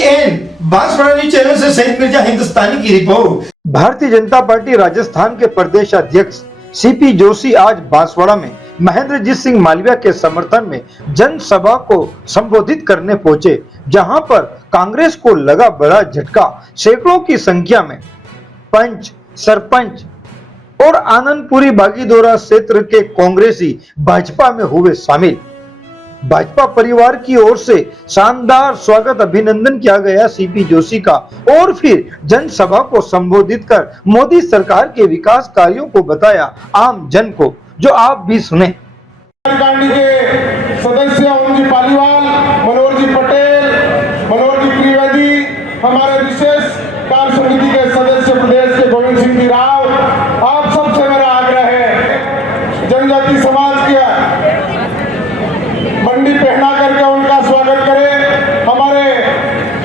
BTN Banswara news channel से सईद मिर्जा हिंदुस्तानी की report. Bharatiya Janata party Rajasthan के प्रदेश अध्यक्ष सीपी जोशी आज बांसवाड़ा में महेंद्रजीत सिंह मालविया के समर्थन में जनसभा को संबोधित करने पहुंचे, जहां पर कांग्रेस को लगा बड़ा झटका। सैकड़ों की संख्या में पंच, सरपंच और आनंदपुरी बागीदोरा क्षेत्र के कांग्रेसी भाजपा में हुए शामिल। भाजपा परिवार की ओर से शानदार स्वागत अभिनंदन किया गया सीपी जोशी का, और फिर जनसभा को संबोधित कर मोदी सरकार के विकास कार्यों को बताया आम जन को, जो आप भी सुने। के सदस्य ओम जी पालीवाल, मनोहर जी पटेल, मनोहर जी त्रिवेदी, हमारे विशेष कार्य समिति के सदस्य प्रदेश के गोविंद सिंह जी राव, आप सबसे मेरा आग्रह है, जनजाति समाज की बंडी पहना करके उनका स्वागत करें। हमारे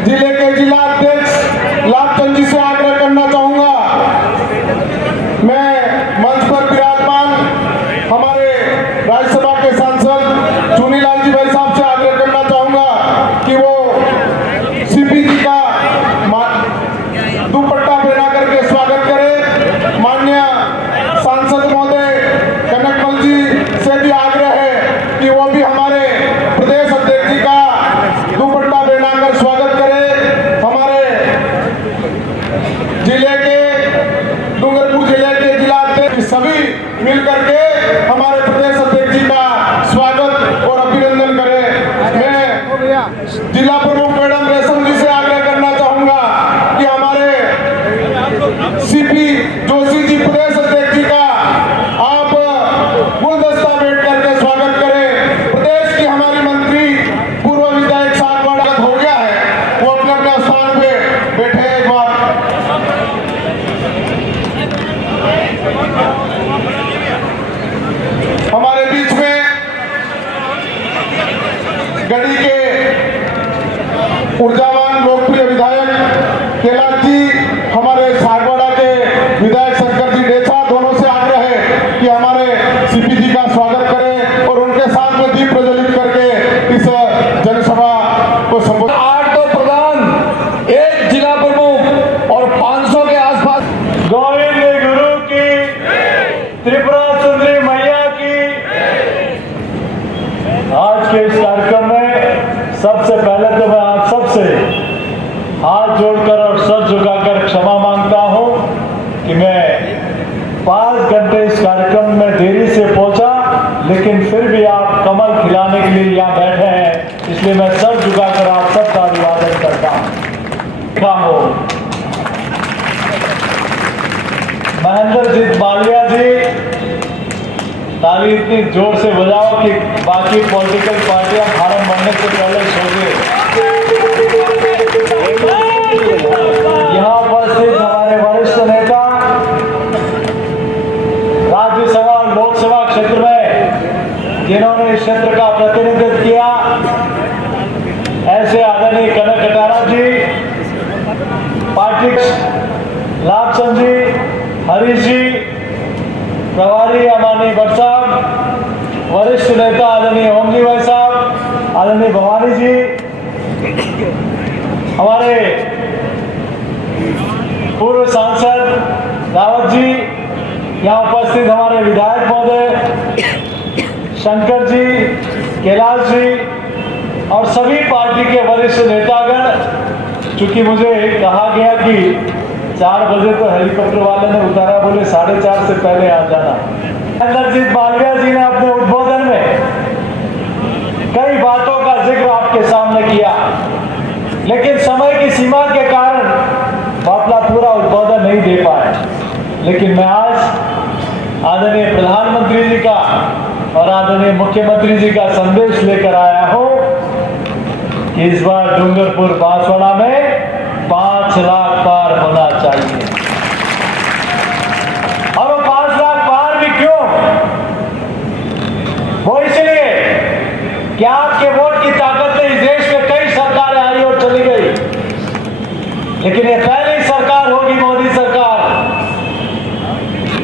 जिले के जिला अध्यक्ष लाभचंद जी से आग्रह करना चाहूंगा, मैं मंच पर विराजमान हमारे राज्यसभा के सांसद चुनीलाल जी भाई साहब से आग्रह करना चाहूंगा कि वो सीपी जी का दुपट्टा पहना करके स्वागत करें। माननीय सांसद महोदय कनकमल जी से भी आग्रह है कि वो भी हमारे प्रदेश अध्यक्ष जी का दुपट्टा पहनाकर स्वागत करें। हमारे जिले के डूंगरपुर जिले के जिला अध्यक्ष सभी मिलकर के हमारे प्रदेश अध्यक्ष जी का स्वागत और अभिनंदन करें। मैं जिला प्रमुख मैडम रेशम जी से आग्रह करना चाहूंगा कि हमारे सीपी जोशी जी प्रदेश अध्यक्ष जी का आप गुलदस्ता बैठ करके स्वागत करें। प्रदेश की हमारी मंत्री पूर्व विधायक सागवाड़ा हो गया है, वो अपने अपने स्थान पे बैठे एक बार। हमारे बीच में गढ़ी के ऊर्जावान लोकप्रिय विधायक कैलाश जी, हमारे सागवाड़ा के विधायक शंकर जी डेसा, दोनों से आग्रह है कि हमारे सीपी जी का स्वागत करें और उनके साथ में दीप प्रज्वलित करके इस जनसभा को संबोधित। 8 तो प्रधान, 1 जिला प्रमुख और 500 के आसपास। गोविंद गुरु की, त्रिपुरा सुंदरी मैया की। आज के इस कार्यक्रम में सबसे पहले तो मैं आप सबसे हाथ जोड़कर और सर झुकाकर क्षमा मांगता हूं कि मैं 5 घंटे इस कार्यक्रम में देरी से पहुंचा, लेकिन फिर भी आप कमल खिलाने के लिए यहाँ बैठे हैं, इसलिए मैं सर झुकाकर आप सबका अभिवादन करता हूं। महेंद्रजीत मालविया जी, ताली इतनी जोर से बजाओ कि बाकी पॉलिटिकल पार्टियां फार्म भरने से पहले सो गए। यहाँ उपस्थित हमारे वरिष्ठ नेता, राज्यसभा और लोकसभा क्षेत्र में जिन्होंने इस क्षेत्र का प्रतिनिधित्व किया, ऐसे आदरणीय कनक कटारा जी, पार्टी लाभचंद जी, हरीश जी, प्रभारी अमानी भट्ट साहब, वरिष्ठ नेता आदरणीय ओम जी भाई साहब, आदरणीय भवानी जी, हमारे पूर्व सांसद रावत जी, यहाँ उपस्थित हमारे विधायक महोदय शंकर जी, कैलाश जी और सभी पार्टी के वरिष्ठ नेतागण। चूंकि मुझे कहा गया कि 4 बजे तो हेलीकॉप्टर वाले ने उतारा, बोले 4:30 से पहले आ जाना। महेंद्रजीत मालविया जी ने अपने उद्बोधन में कई बातों का जिक्र आपके सामने किया, लेकिन समय की सीमा के कारण वो अपना पूरा उद्बोधन नहीं दे पाए। लेकिन मैं आज आदरणीय प्रधानमंत्री जी का और आदरणीय मुख्यमंत्री जी का संदेश लेकर आया हूं कि इस बार डूंगरपुर बांसवाड़ा में 5 लाख पार होना चाहिए। और वो 5 लाख पार भी क्यों? वो इसलिए कि आपके वोट की ताकत से इस देश में कई सरकारें आई और चली गई, लेकिन ये पहली सरकार होगी मोदी सरकार,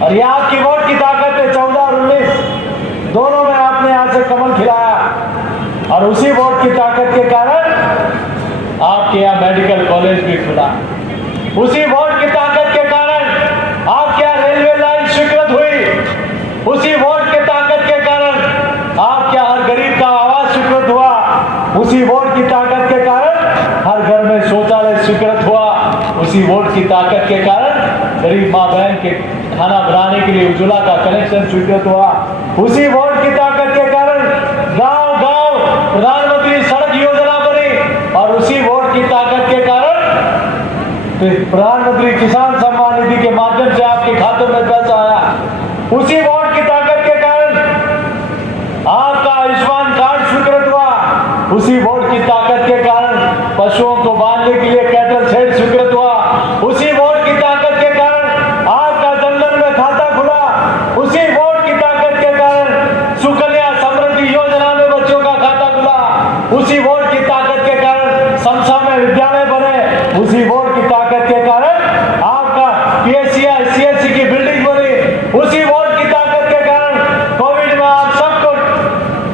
और ये आपकी वोट की ताकत है। 14 और 19 दोनों में आपने यहां से कमल खिलाया, और उसी वोट की ताकत के कारण आपके यहाँ मेडिकल कॉलेज भी खुला। उसी वोट की ताकत के कारण आपके यहाँ रेलवे लाइन स्वीकृत हुई। उसी वोट के ताकत के कारण आपके यहाँ हर गरीब का आवास स्वीकृत हुआ। उसी वोट की ताकत के कारण हर घर में शौचालय स्वीकृत हुआ। उसी वोट की ताकत के कारण गरीब माँ बहन के खाना बनाने के लिए उज्ज्वला का कनेक्शन स्वीकृत हुआ। उसी वोट की ताकत के कारण गांव गांव प्रधानमंत्री सड़क योजना बनी। और उसी वोट की ताकत के कारण प्रधानमंत्री किसान सम्मान निधि के माध्यम से आपके खातों में पैसा आया। उसी वोट की ताकत के कारण आपका आयुष्मान कार्ड स्वीकृत हुआ। उसी वोट की ताकत के कारण पशुओं को बांधने के लिए कैटल शेड स्वीकृत हुआ। उसी वोट की ताकत के कारण आपका जनधन में खाता खुला। उसी वोट की ताकत के कारण सुकन्या समृद्धि योजना में बच्चों का खाता खुला। उसी वोट की ताकत के कारण संस्था में विद्यालय बने। उसी वोट की ताकत के कारण आपका पीएचसी सीएचसी की बिल्डिंग बनी। उसी वोट की ताकत के कारण कोविड में आप सबको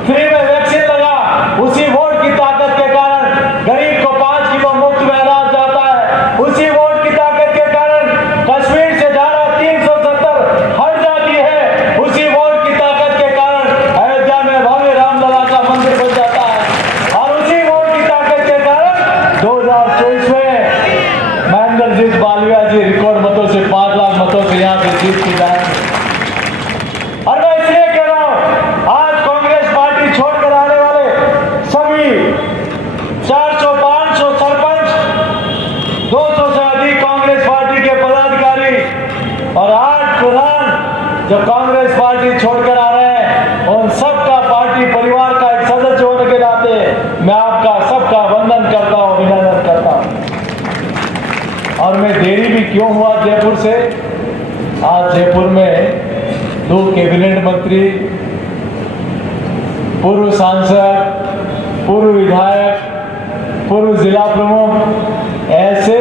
फ्री में वैक्सीन लगा। उसी वोट की ताकत के कारण गरीब को 5 किलो मुफ्त में अनाज जाता है। उसी वोट की ताकत के कारण कश्मीर से धारा 370 हट जाती है। उसी वोट की ताकत के कारण अयोध्या में भव्य रामलला का मंदिर बन जाता है। और उसी वोट की ताकत के कारण 2024 में महेंद्रजीत मालविया जी रिकॉर्ड मतों से 5 लाख मतों से यहाँ से जीत के जाएंगे। और मैं इसलिए कह रहा हूं, आज कांग्रेस पार्टी छोड़कर आने वाले सभी 400 500 सरपंच, 200 से अधिक कांग्रेस पार्टी के पदाधिकारी और 8 प्रधान जो कांग्रेस पार्टी छोड़कर आ रहे हैं, उन सबका पार्टी परिवार का एक सदस्य होने के नाते मैं आपका सबका वंदन करता हूं, अभिनंदन करता हूं। और मैं देरी भी क्यों हुआ जयपुर से, आज जयपुर में 2 कैबिनेट मंत्री, पूर्व सांसद, पूर्व विधायक, पूर्व जिला प्रमुख, ऐसे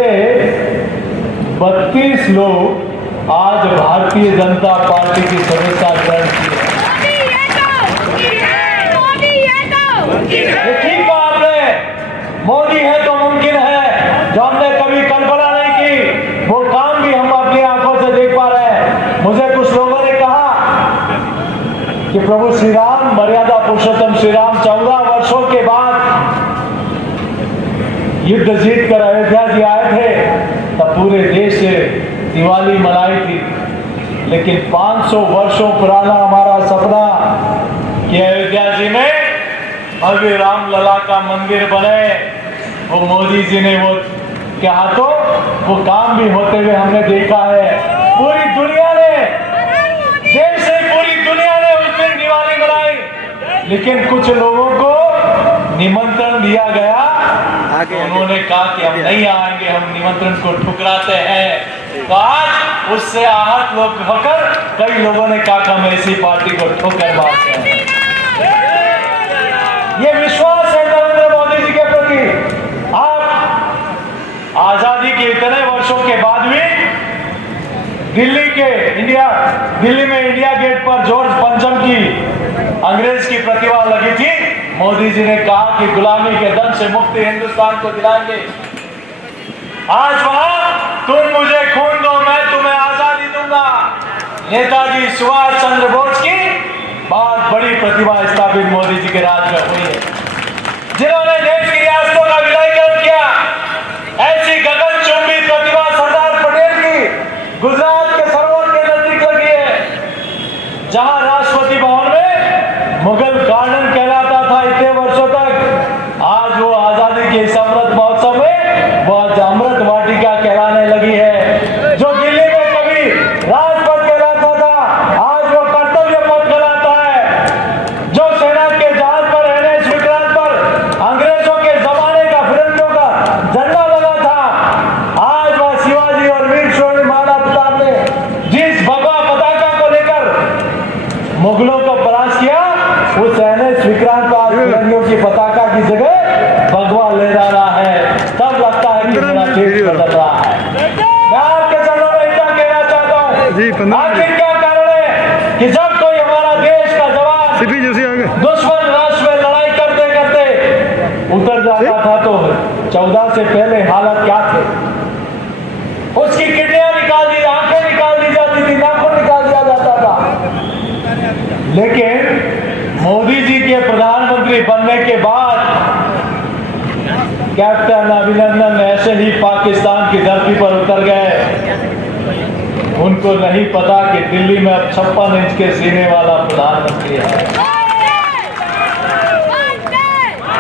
32 लोग आज भारतीय जनता पार्टी की सदस्यता ग्रहण की है। ठीक कहा आपने, मोदी है तो मुमकिन है, जो हमने कभी कल्पना नहीं की वो काम भी हम अपनी आंखों से देख पा रहे हैं। मुझे कुछ लोगों ने कहा कि प्रभु श्री राम, मर्यादा पुरुषोत्तम श्री राम 14 वर्षों के बाद युद्ध जीत कर अयोध्या जी आए थे, तब पूरे देश से दिवाली मनाई थी। लेकिन 500 वर्षों पुराना हमारा सपना कि अयोध्या जी में भव्य रामलला का मंदिर बने, वो मोदी जी ने वो कहा तो वो काम भी होते हुए हमने देखा है। पूरी दुनिया ने, देश से पूरी दुनिया ने उस दिन दिवाली मनाई। लेकिन कुछ लोगों को निमंत्रण दिया गया, उन्होंने कहा कि हम नहीं आएंगे, हम निमंत्रण को ठुकराते हैं। तो आज उससे आहत लोग होकर कई लोगों ने कहा कि हम ऐसी पार्टी को ठोकर मारते हैं। ये विश्वास है नरेंद्र मोदी जी के प्रति। आप आजादी के इतने वर्षों के बाद भी दिल्ली में इंडिया गेट पर जॉर्ज पंचम की अंग्रेज की प्रतिमा लगी थी। मोदी जी ने कहा कि गुलामी के दंड से मुक्ति हिंदुस्तान को दिलाएंगे। आज वहां तुम मुझे खून दो, मैं तुम्हें आजादी दूंगा। नेताजी सुभाष चंद्र बोस की बहुत बड़ी प्रतिभा स्थापित मोदी जी के राज में हुई है, जिन्होंने देश की रियासतों का विलयीकरण किया। ऐसी गगनचुंबी प्रतिभा सरदार पटेल की गुजरात के सरोवर के नजदीक लगी है, जहां राष्ट्रपति भवन में मुगल गार्डन कहलाता था इतने वर्षों तक। आज वो आजादी के इस अमृत महोत्सव में वो आज अमृत वाटिका कहलाने लगी है। जो दिल्ली में कभी राजपथ कहलाता था, आज वो कर्तव्य पथ कहलाता है। जो सेना के जहाज पर एनएस विक्रांत पर अंग्रेजों के जमाने का फिरंगियों का झंडा लगा था, आज वह शिवाजी और वीर शोरी महाराणा प्रताप ने जिस भगवा पताका को लेकर मुगलों को परास्त किया, उस एनएस विक्रांत का फिरंगियों की पताका की जगह भगवा लहरा रहा है। तब लगता है कि मेरा देश बदल रहा है। मैं आपके चरणों में इतना कहना चाहता हूँ, आखिर क्या कारण है कि जब कोई हमारा देश का जवान दुश्मन राष्ट्र में लड़ाई करते करते उतर जाता था तो 14 से पहले हालत क्या थे। उसकी किडनियां निकाल दी, आंखें निकाल दी जाती थी, नाखून निकाल दिया जाता था। लेकिन मोदी जी के प्रधानमंत्री बनने के बाद कैप्टन अभिनंदन ऐसे ही पाकिस्तान की धरती पर उतर गए। उनको नहीं पता कि दिल्ली में अब 56 इंच के सीने वाला प्रधानमंत्री है।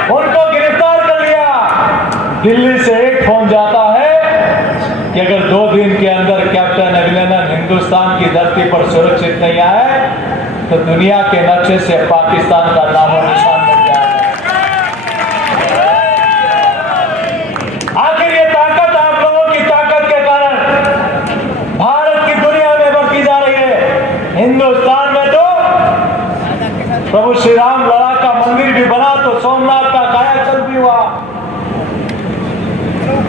उनको गिरफ्तार कर लिया। दिल्ली से एक फोन जाता है कि अगर 2 दिन के अंदर कैप्टन अभिनंदन हिंदुस्तान की धरती पर सुरक्षित नहीं आए तो दुनिया के नक्शे से पाकिस्तान का नामो निशान मिट जाएगा। आखिर ये ताकत आप लोगों की ताकत के कारण भारत की दुनिया में बढ़ती जा रही है। हिंदुस्तान में तो प्रभु श्री राम लला का मंदिर भी बना तो सोमनाथ का कायाकल्प भी हुआ।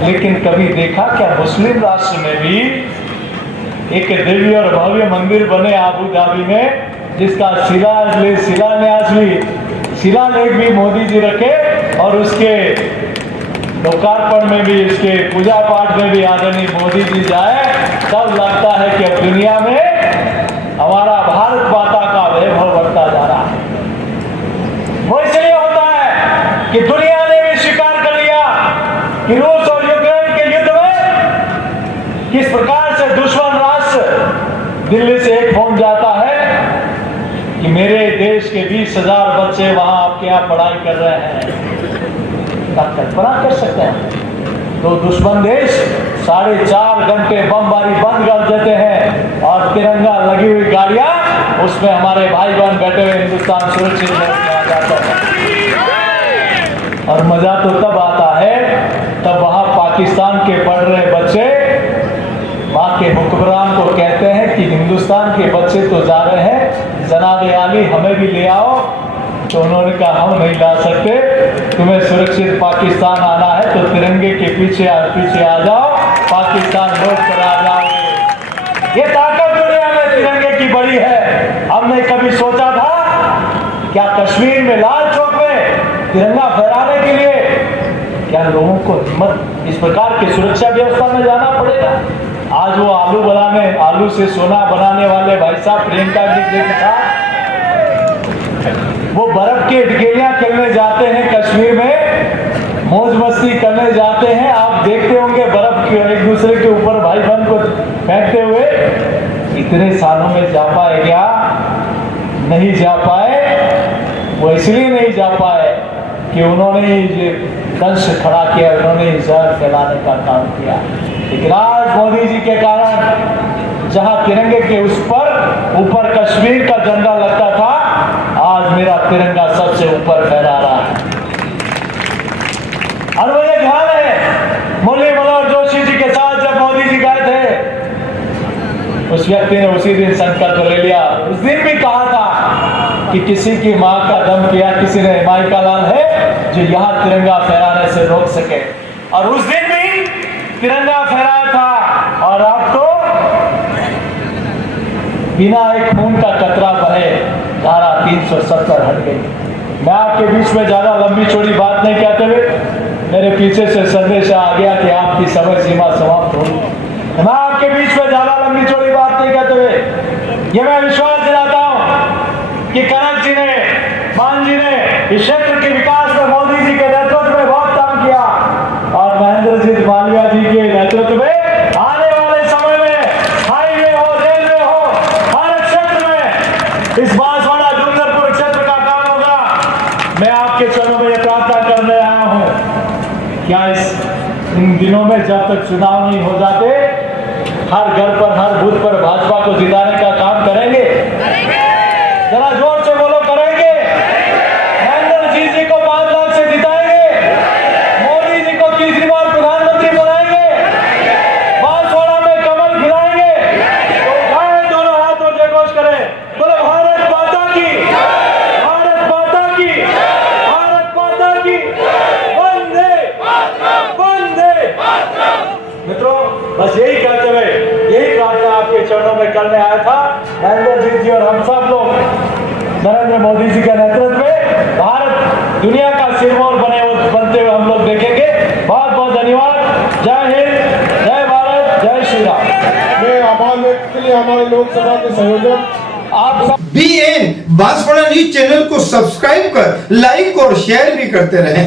लेकिन कभी देखा क्या मुस्लिम राष्ट्र में भी एक दिव्य और भव्य मंदिर बने अबू धाबी में, जिसका शिलालेख भी मोदी जी रखे और उसके लोकार्पण में भी, उसके पूजा पाठ में भी आदरणीय मोदी जी जाए, तब लगता है कि अब दुनिया में हमारा भारत माता का वैभव बढ़ता जा रहा है। वो इसलिए होता है कि दुनिया ने भी स्वीकार कर लिया कि रूस और यूक्रेन के युद्ध में किस प्रकार से दुश्मन राष्ट्र दिल्ली से एक फोन जाता है कि मेरे देश के 20,000 बच्चे वहां आपके यहाँ पढ़ाई कर रहे हैं। आप कल्पना कर सकते हैं, तो दुश्मन देश 4.5 घंटे बमबारी बंद कर देते हैं और तिरंगा लगी हुई गाड़ियां, उसमें हमारे भाई बहन बैठे हुए हिंदुस्तान सुरक्षित आ जाता है। और मजा तो तब आता है तब वहां पाकिस्तान के पढ़ रहे बच्चे वहां के हुक्मरान को कहते हैं कि हिंदुस्तान के बच्चे तो जा रहे हैं, जनाब आली हमें भी ले आओ। तो उन्होंने कहा हम नहीं ला सकते, तुम्हें सुरक्षित पाकिस्तान आना है तो तिरंगे के पीछे आ जाओ, पाकिस्तान लौट कर आ जाओगे। ये ताकत दुनिया में तिरंगे की बड़ी है। हमने कभी सोचा था क्या कश्मीर में लाल चौक में तिरंगा फहराने के लिए क्या लोगों को हिम्मत इस प्रकार की सुरक्षा व्यवस्था में जाना पड़ेगा? आज वो आलू से सोना बनाने वाले भाई साहब प्रियंका जी के साथ वो बर्फ की ढकेलियां खेलने जाते हैं कश्मीर में, मौज मस्ती करने जाते हैं। आप देखते होंगे बर्फ की एक दूसरे के ऊपर भाई बहन को फेंकते हुए। इतने सालों में जा पाए क्या? नहीं जा पाए। वो इसलिए नहीं जा पाए कि उन्होंने ही दंश खड़ा किया, उन्होंने ही जहर फैलाने का काम किया। लेकिन आज मोदी जी के कारण जहां तिरंगे के उस पर ऊपर कश्मीर का झंडा लगता था, आज मेरा तिरंगा सबसे ऊपर फहरा रहा है। और मुझे ध्यान है मुरली मनोहर जोशी जी के साथ जब मोदी जी गए थे, उस व्यक्ति ने उसी दिन संकल्प ले लिया। उस दिन भी कहा था कि किसी की मां का दम किया किसी ने माई का लाल है जो यहाँ तिरंगा फहराने से रोक सके। और उस दिन भी तिरंगा फहराया था। और अब तो बिना एक खून का कतरा बहे धारा 370 हट गई। मैं आपके बीच में ज्यादा लंबी चौड़ी बात नहीं कहते हुए, मेरे पीछे से संदेश आ गया कि आपकी समय सीमा समाप्त हो। मैं आपके बीच में ज्यादा लंबी चौड़ी बात नहीं कहते हुए ये मैं विश्वास दिलाता हूं कि कनक जी ने, मान जी ने इस क्षेत्र के विकास में मोदी जी के नेतृत्व में बहुत काम किया और महेंद्र जी मालविया जी के नेतृत्व में आने वाले समय में हाईवे हो, रेलवे हो, हर क्षेत्र में इस बांसवाड़ा डूंगरपुर क्षेत्र का काम होगा। मैं आपके चरणों में यह प्रार्थना करने आया हूं, क्या इन दिनों में जब तक चुनाव नहीं हो जाते हर घर पर, हर बूथ पर भाजपा को जिताने का काम करेंगे? जरा जोर से बोलो, करेंगे? महेंद्र जी को 5 लाख से जिताएंगे? मोदी जी को तीसरी बार प्रधानमंत्री बनाएंगे? बांसवाड़ा में कमल खिलाएंगे? तो उठाएं दोनों हाथ और जयघोष करें, बोलो भारत माता की, भारत माता की, भारत माता की, वंदे वंदे। मित्रों, बस यही कहते हुए यही प्रार्थना आपके चरणों में करने आया था। महेंद्र जी और हम सब लोग नरेंद्र मोदी जी के नेतृत्व में भारत दुनिया का सिरमौर बनते हुए हम लोग देखेंगे। बहुत बहुत लिए हमारे लोकसभा के संयोजक आप सब BN बांसवाड़ा न्यूज चैनल को सब्सक्राइब कर लाइक और शेयर भी करते रहें।